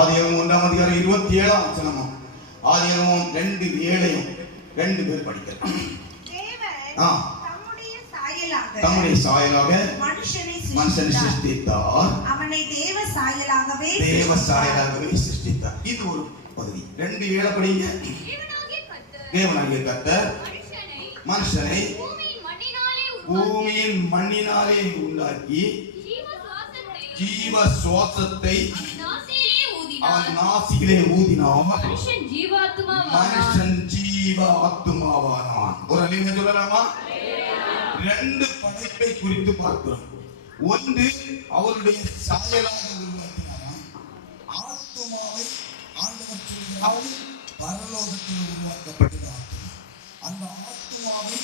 ஆதியாகமம் 1:27 ஆதியாகமம் 2:7 2 பேர் படிக்கலாம். தம்முடைய சாயலாக மனுஷனை சிருஷ்டித்தார், அவனை தேவ சாயலாகவே சிருஷ்டித்தார். இது ஒரு பகுதி. 2:7 படிங்க. தேவனாகிய கர்த்தர் மனுஷனை பூமியின் மண்ணினாலே உண்டாக்கி ஜீவ சுவாசத்தை அவன் நாசியிலே ஊதினான், மனுஷன் ஜீவ ஆத்துமாவானான். ஒரு அல்லேலூயா சொல்லலாமா? 2 படைப்பை குறித்து பார்க்கிறோம். ஒன்று, அவருடைய சாயலாக உருவாக்கினான். ஆத்துமாவை ஆண்டவர் சொல்கிறார், பரலோகத்தில் உருவாக்கப்பட்டது ஆத்துமா. அந்த ஆத்துமாவை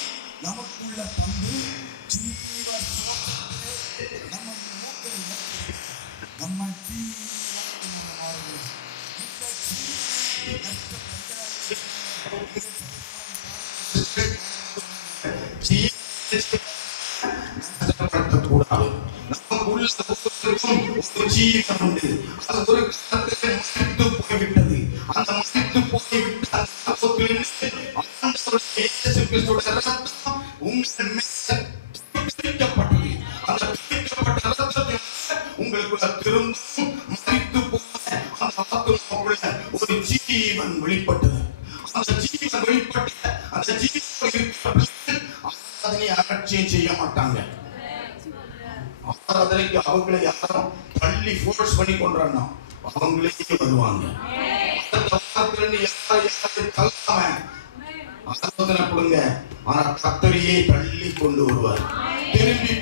நமக்குள்ள பங்கு ஜீவ சுவாசத்தை நம்ம நம்ம ஜீவன் உண்டு. அது ஒரு காலத்தில் மரித்து போய்விட்டது. அந்த மரித்து போய்விட்ட உங்களுக்குள்ள திரும்பவும் மரித்து போன அந்த ஆத்துமாவுக்குள்ள ஒரு ஜீவன் வெளிப்பட்டது. அந்த ஜீவன் வெளிப்பட்ட அந்த ஜீவன் அதனை அலட்சியம் செய்ய மாட்டாங்க. ஆராதனைக்கு அவங்களை யாரும் தள்ளி ஃபோர்ஸ் பண்ணி கொண்டாங்க, அவங்களே வருவாங்க. ஆராதனை கொடுங்க, ஆனா கர்த்தரையே தள்ளி கொண்டு வருவார். திரும்பி